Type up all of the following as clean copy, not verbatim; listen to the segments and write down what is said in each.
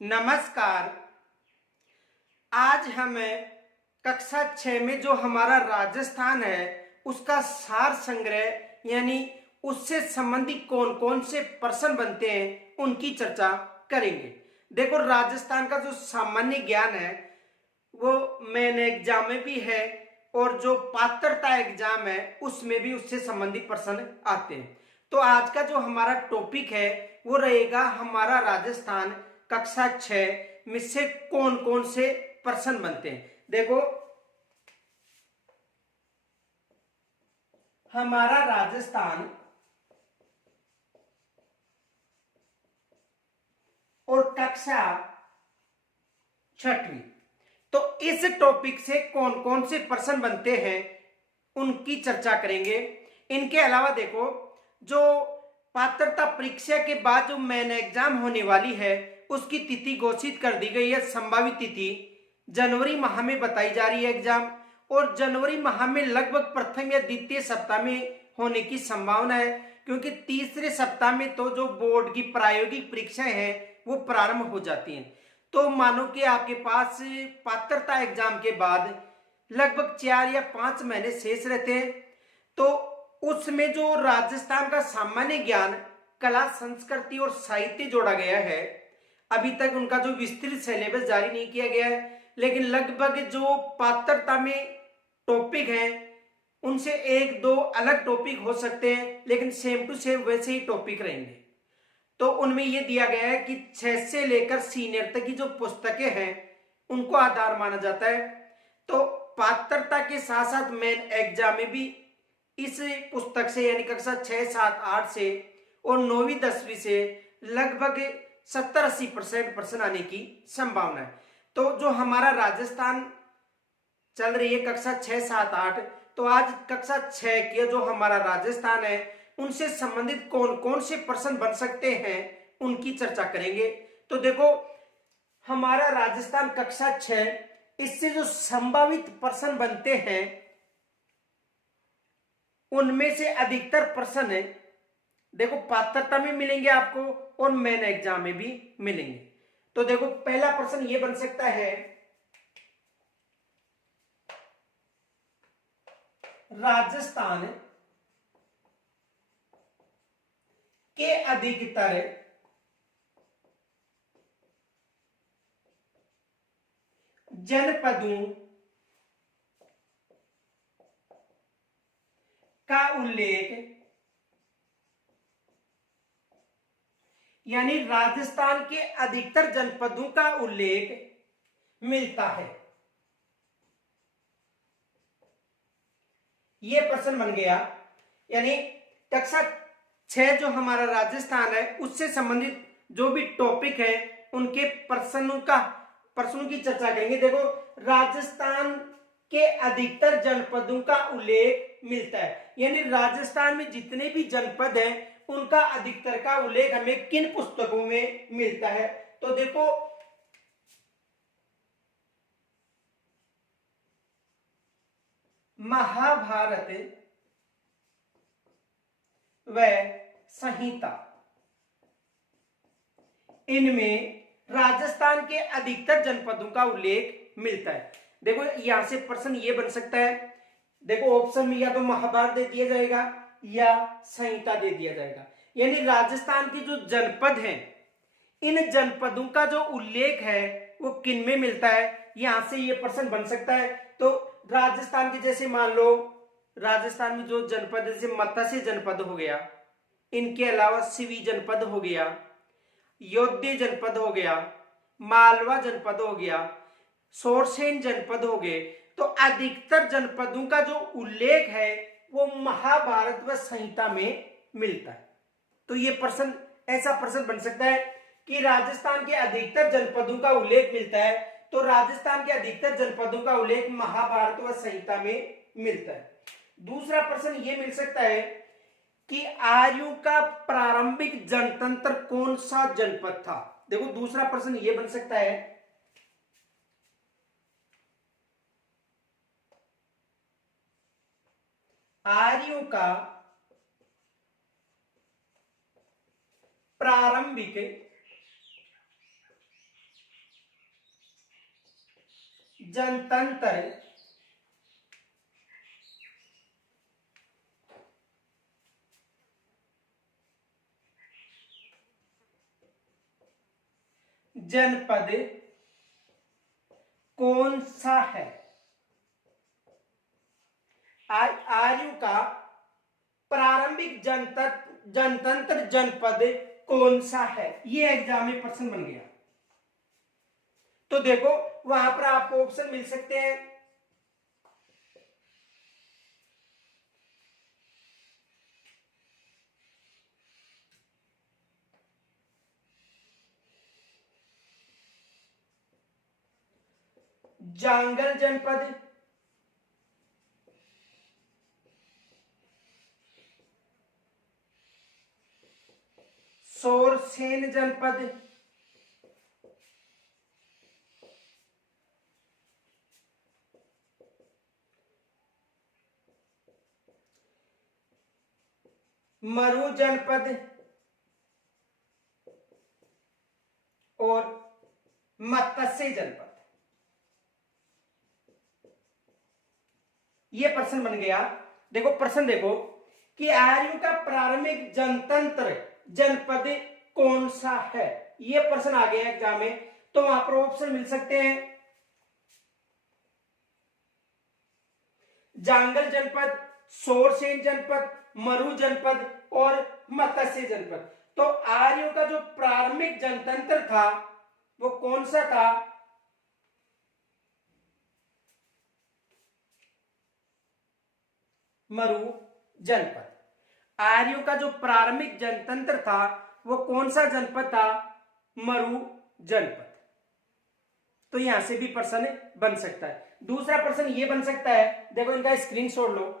नमस्कार। आज हमें कक्षा 6 में जो हमारा राजस्थान है उसका सार संग्रह यानी उससे संबंधित कौन कौन से प्रश्न बनते हैं उनकी चर्चा करेंगे। देखो, राजस्थान का जो सामान्य ज्ञान है वो मेन एग्जाम में भी है और जो पात्रता एग्जाम है उसमें भी उससे संबंधित प्रश्न आते हैं। तो आज का जो हमारा टॉपिक है वो रहेगा हमारा राजस्थान कक्षा 6 में से कौन कौन से प्रश्न बनते हैं। देखो, हमारा राजस्थान और कक्षा 6वीं, तो इस टॉपिक से कौन कौन से प्रश्न बनते हैं उनकी चर्चा करेंगे। इनके अलावा देखो, जो पात्रता परीक्षा के बाद जो मेन एग्जाम होने वाली है उसकी तिथि घोषित कर दी गई है। संभावित तिथि जनवरी माह में बताई जा रही है एग्जाम, और जनवरी माह में लगभग प्रथम या द्वितीय सप्ताह में होने की संभावना है, क्योंकि तीसरे सप्ताह में तो जो बोर्ड की प्रायोगिक परीक्षाएं हैं वो प्रारंभ हो जाती हैं। तो मानो कि आपके पास पात्रता एग्जाम के बाद लगभग 4 या 5 महीने शेष रहते हैं। तो उसमें जो राजस्थान का सामान्य ज्ञान, कला, संस्कृति और साहित्य जोड़ा गया है, अभी तक उनका जो विस्तृत सिलेबस जारी नहीं किया गया है, लेकिन लगभग जो पात्रता में टॉपिक हैं उनसे एक दो अलग टॉपिक हो सकते हैं, लेकिन सेम टू सेम वैसे ही टॉपिक रहेंगे। तो उनमें यह दिया गया है कि 6 से लेकर सीनियर तक की जो पुस्तकें हैं उनको आधार माना जाता है। तो पात्रता के साथ साथ मेन एग्जाम में भी इस पुस्तक से यानी कक्षा 6, 7, 8 से और 9वीं 10वीं से लगभग 70-80% प्रश्न आने की संभावना है। तो जो हमारा राजस्थान चल रही है कक्षा 6, 7, 8, तो आज कक्षा 6 की जो हमारा राजस्थान है उनसे संबंधित कौन कौन से प्रश्न बन सकते हैं उनकी चर्चा करेंगे। तो देखो, हमारा राजस्थान कक्षा 6, इससे जो संभावित प्रश्न बनते हैं उनमें से अधिकतर प्रश्न है देखो पात्रता में मिलेंगे आपको और मेन एग्जाम में भी मिलेंगे। तो देखो, पहला प्रश्न ये बन सकता है, राजस्थान के अधिकतर जनपदों का उल्लेख, यानी राजस्थान के अधिकतर जनपदों का उल्लेख मिलता है। यह प्रश्न बन गया, यानी कक्षा 6 जो हमारा राजस्थान है उससे संबंधित जो भी टॉपिक है उनके प्रश्नों की चर्चा करेंगे। देखो, राजस्थान के अधिकतर जनपदों का उल्लेख मिलता है, यानी राजस्थान में जितने भी जनपद हैं उनका अधिकतर का उल्लेख हमें किन पुस्तकों में मिलता है। तो देखो, महाभारत व संहिता, इनमें राजस्थान के अधिकतर जनपदों का उल्लेख मिलता है। देखो, यहां से प्रश्न ये बन सकता है, देखो ऑप्शन में या तो महाभारत दे दिया जाएगा या संहिता दे दिया जाएगा, यानी राजस्थान के जो जनपद हैं इन जनपदों का जो उल्लेख है वो किन में मिलता है, यहां से ये प्रश्न बन सकता है। तो राजस्थान के जैसे मान लो, राजस्थान में जो जनपद जैसे मत्स्य जनपद हो गया, इनके अलावा सिवी जनपद हो गया, योध्य जनपद हो गया, मालवा जनपद हो गया, सोरसेन जनपद हो गए, तो अधिकतर जनपदों का जो उल्लेख है वो महाभारत व संहिता में मिलता है। तो ये प्रश्न, ऐसा प्रश्न बन सकता है कि राजस्थान के अधिकतर जनपदों का उल्लेख मिलता है, तो राजस्थान के अधिकतर जनपदों का उल्लेख महाभारत व संहिता में मिलता है। दूसरा प्रश्न ये मिल सकता है कि आर्यों का प्रारंभिक जनतंत्र कौन सा जनपद था। देखो, दूसरा प्रश्न ये बन सकता है, आर्यों का प्रारंभिक जनतंत्र जनपद कौन सा है? आर्यों का प्रारंभिक जनतंत्र जनपद कौन सा है? ये एग्जाम में प्रश्न बन गया। तो देखो वहां पर आपको ऑप्शन मिल सकते हैं। जांगल जनपद, सोरसेन जनपद, मरु जनपद और मत्स्य जनपद। ये प्रश्न बन गया। देखो प्रश्न देखो कि आर्यों का प्रारंभिक जनतंत्र जनपद कौन सा है? ये प्रश्न आ गया एग्जाम में। तो वहां पर ऑप्शन मिल सकते हैं जांगल जनपद, सोरसेन जनपद, मरु जनपद और मत्स्य जनपद। तो आर्यों का जो प्रारंभिक जनतंत्र था वो कौन सा था? मरु जनपद। आर्यों का जो प्रारंभिक जनतंत्र था वो कौन सा जनपद था? मरु जनपद। तो यहां से भी प्रश्न बन सकता है। दूसरा प्रश्न ये बन सकता है, देखो इनका स्क्रीनशॉट लो।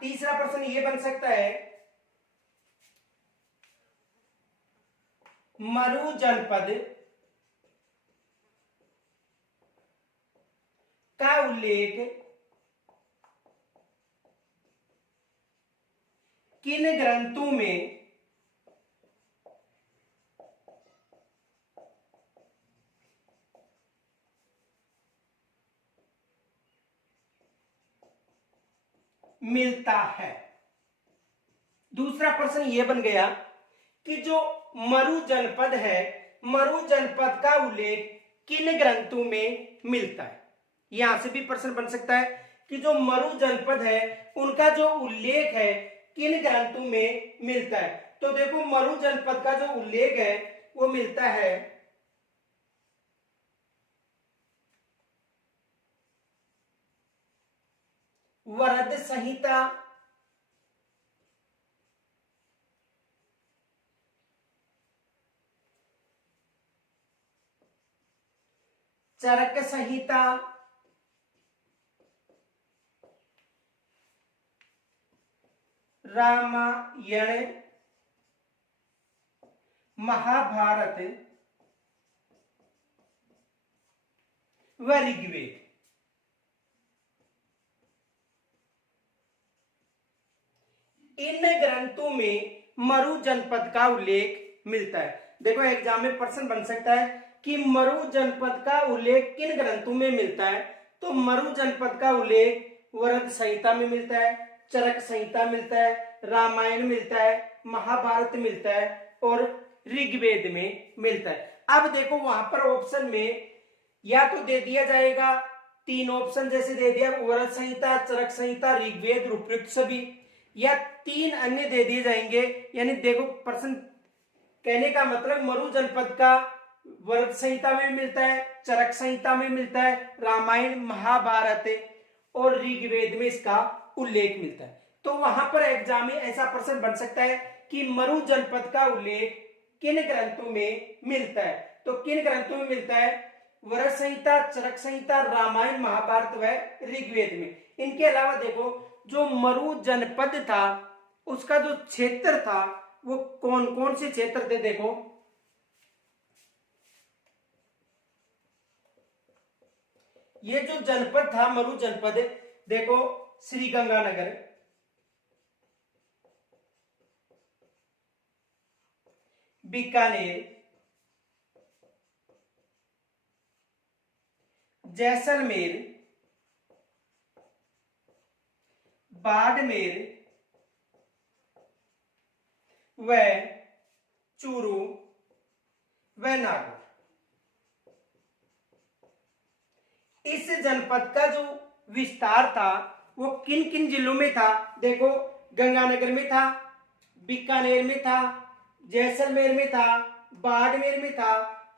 तीसरा प्रश्न ये बन सकता है, मरु जनपद का उल्लेख किन ग्रंथों में मिलता है? दूसरा प्रश्न यह बन गया कि जो मरु जनपद है, मरु जनपद का उल्लेख किन ग्रंथों में मिलता है? यहां से भी प्रश्न बन सकता है कि जो मरु जनपद है उनका जो उल्लेख है किन ग्रंथों में मिलता है? तो देखो मरु जनपद का जो उल्लेख है वो मिलता है वरद संहिता, चरक संहिता, रामायण, महाभारत व ऋग्वेद। इन ग्रंथों में मरु जनपद का उल्लेख मिलता है। देखो एग्जाम में प्रश्न बन सकता है कि मरु जनपद का उल्लेख किन ग्रंथों में मिलता है? तो मरु जनपद का उल्लेख वरद संहिता में मिलता है, चरक संहिता मिलता है, रामायण मिलता है, महाभारत मिलता है और ऋग्वेद में मिलता है। अब देखो वहां पर ऑप्शन में या तो दे दिया जाएगा तीन ऑप्शन, जैसे दे दिया वरद संहिता, चरक संहिता, ऋग्वेद, उपयुक्त सभी, या तीन अन्य दे दिए जाएंगे। यानी देखो प्रश्न कहने का मतलब मरु जनपद का वरद संहिता में मिलता है, चरक संहिता में मिलता है, रामायण, महाभारत और ऋग्वेद में इसका उल्लेख मिलता है। तो वहां पर एग्जाम में ऐसा प्रश्न बन सकता है कि मरु जनपद का उल्लेख किन ग्रंथों में मिलता है? तो किन ग्रंथों में मिलता है? वरद संहिता, चरक संहिता, रामायण, महाभारत व ऋग्वेद में। इनके अलावा देखो जो मरु जनपद था उसका जो क्षेत्र था वो कौन कौन से क्षेत्र थे? देखो ये जो जनपद था मरु जनपद, देखो श्रीगंगानगर, बीकानेर, जैसलमेर, बाड़मेर व चूरू व नागौर। इस जनपद का जो विस्तार था वो किन किन जिलों में था? देखो गंगानगर में था, बीकानेर में था, जैसलमेर में था, बाड़मेर में था,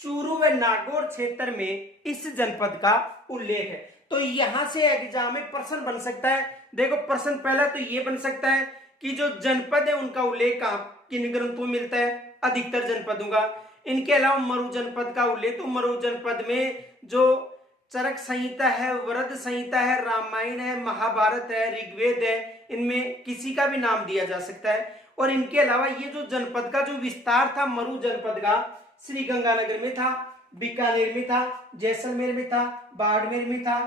चूरू व नागौर क्षेत्र में इस जनपद का उल्लेख है। तो यहां से एग्जाम में प्रश्न बन सकता है। देखो प्रश्न पहला तो ये बन सकता है कि जो जनपद है उनका उल्लेख कहाँ किन ग्रंथों में मिलता है? अधिकतर जनपदों का। इनके अलावा मरु जनपद का उल्लेख, तो मरु जनपद में जो चरक संहिता है, वृद्ध संहिता है, रामायण है, महाभारत है, ऋग्वेद है, इनमें किसी का भी नाम दिया जा सकता है। और इनके अलावा ये जो जनपद का जो विस्तार था मरु जनपद का, श्रीगंगानगर में था, बीकानेर में था, जैसलमेर में था, बाड़मेर में था,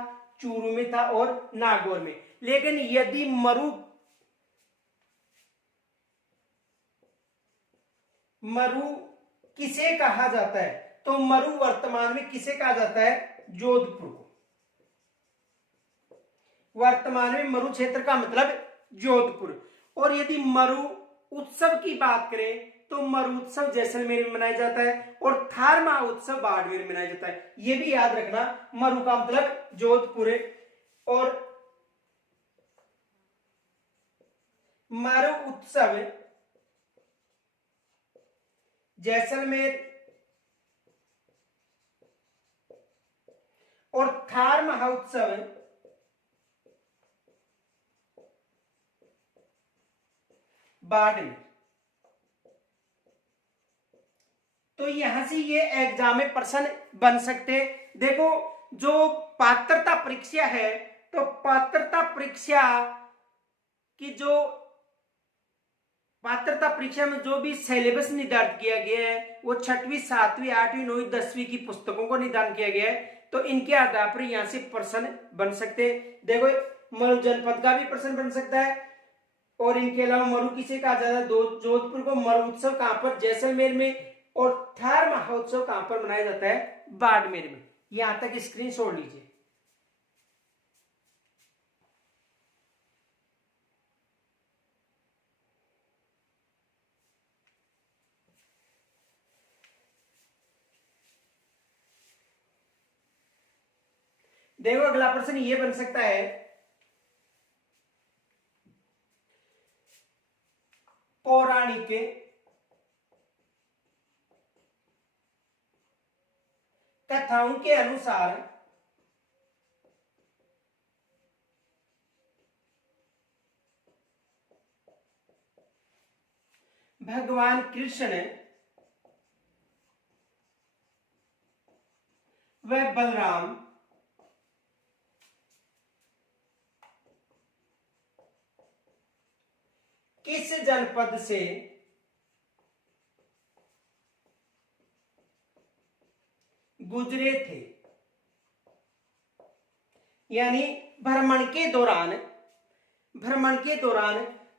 चूरू में था और नागौर में। लेकिन यदि मरु किसे कहा जाता है? तो मरु वर्तमान में किसे कहा जाता है? जोधपुर को। वर्तमान में मरु क्षेत्र का मतलब जोधपुर। और यदि मरु उत्सव की बात करें तो मरु उत्सव जैसलमेर में मनाया जाता है और थार महोत्सव बाड़मेर में मनाया जाता है। यह भी याद रखना, मरु का मतलब जोधपुर है। और मरु उत्सव जैसलमेर और थार महोत्सव बाड़मेर। तो यहां से ये एग्जाम में प्रश्न बन सकते। देखो जो पात्रता परीक्षा है, तो पात्रता परीक्षा की जो पात्रता परीक्षा में जो भी सिलेबस निर्धारित किया गया है वो 6वीं 7वीं 8वीं 9वीं 10वीं की पुस्तकों को निर्धारित किया गया है। तो इनके आधार पर यहां से प्रश्न बन सकते। देखो मरु जनपद का भी प्रश्न बन सकता है। और इनके अलावा मरु किसे कहा जाता है? जोधपुर को। मरु उत्सव कहां पर? जैसलमेर में। और थार महोत्सव कहां पर मनाया जाता है? बाड़मेर में। यहां तक स्क्रीनशॉट लीजिए। देखो अगला प्रश्न ये बन सकता है, पौराणिक कथाओं के अनुसार भगवान कृष्ण व बलराम किस जनपद से गुजरे थे? यानी भ्रमण के दौरान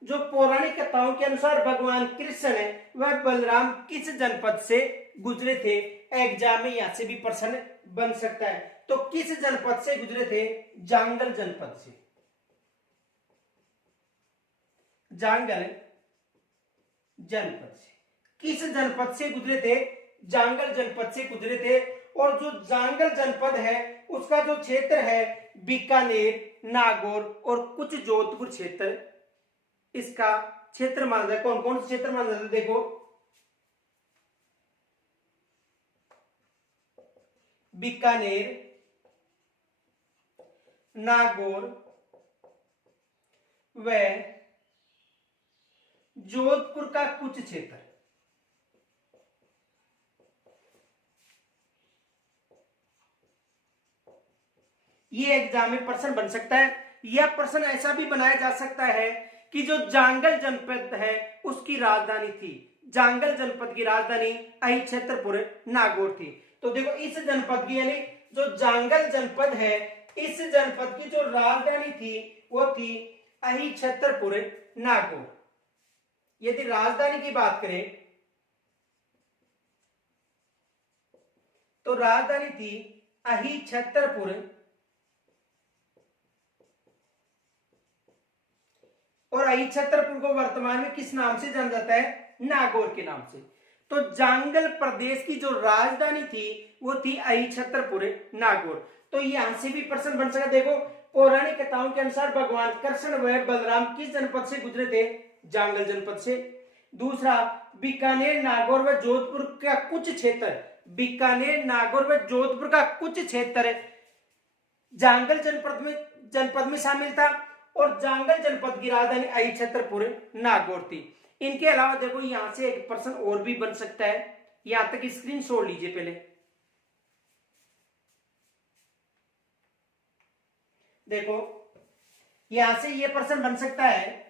जो पौराणिक कथाओं के अनुसार भगवान कृष्ण व बलराम किस जनपद से गुजरे थे? एग्जाम में यहां से भी प्रश्न बन सकता है। तो किस जनपद से गुजरे थे? जांगल जनपद से। जांगल जनपद से। किस जनपद से गुजरे थे? जांगल जनपद से गुजरे थे। और जो जांगल जनपद है उसका जो क्षेत्र है बीकानेर, नागौर और कुछ जोधपुर क्षेत्र, इसका क्षेत्र माना जाता है। कौन कौन से क्षेत्र माना जाता है? देखो बीकानेर, नागौर व जोधपुर का कुछ क्षेत्र। ये एग्जाम में प्रश्न बन सकता है। यह प्रश्न ऐसा भी बनाया जा सकता है कि जो जांगल जनपद है उसकी राजधानी थी, जांगल जनपद की राजधानी अहिच्छत्रपुर नागौर थी। तो देखो इस जनपद की यानी जो जांगल जनपद है इस जनपद की जो राजधानी थी वो थी अहि छतरपुर नागौर। यदि राजधानी की बात करें तो राजधानी थी अहि छतरपुर, और अहि छतरपुर को वर्तमान में किस नाम से जाना जाता है? नागौर के नाम से। तो जांगल प्रदेश की जो राजधानी थी वो थी अहि छतरपुर नागौर। तो यहां से भी प्रश्न बन सका। देखो पौराणिक कथाओं के अनुसार भगवान कृष्ण व बलराम किस जनपद से गुजरे थे? जांगल जनपद से। दूसरा, बीकानेर, नागौर व जोधपुर का कुछ क्षेत्र, बीकानेर, नागौर व जोधपुर का कुछ क्षेत्र जांगल जनपद में शामिल था, और जांगल जनपद की राजधानी अहि छतरपुर नागौर थी। इनके अलावा देखो यहां से एक प्रश्न और भी बन सकता है, यहां तक स्क्रीनशॉट लीजिए पहले। देखो यहां से यह प्रश्न बन सकता है